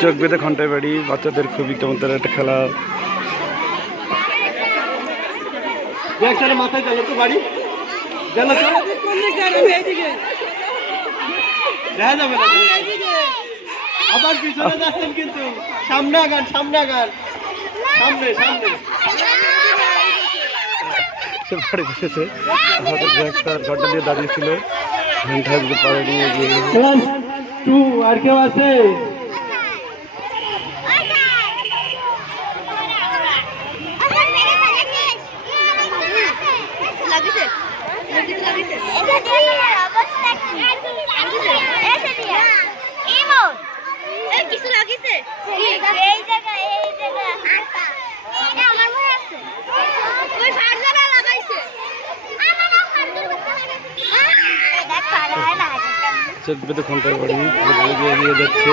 চোখ বেঁধে ঘন্টায় বাড়ি বাচ্চাদের খুবই চমৎকার একটা খেলা। মাথায় গেল তো বাড়ি গেল তো দেখা যাবে না। আবার পিছনে যাচ্ছেন কিন্তু সামনে আগান সামনে আগান সামনে সামনে সে বাড়ি বসেছে একটা ঘন্টা দিয়ে দাঁড়িয়েছিল ঘন্টা আসতে পারেনি। আর কেউ আছে? চোখ বেঁধে ঘন্টায় বাড়ি এগিয়ে যাচ্ছে।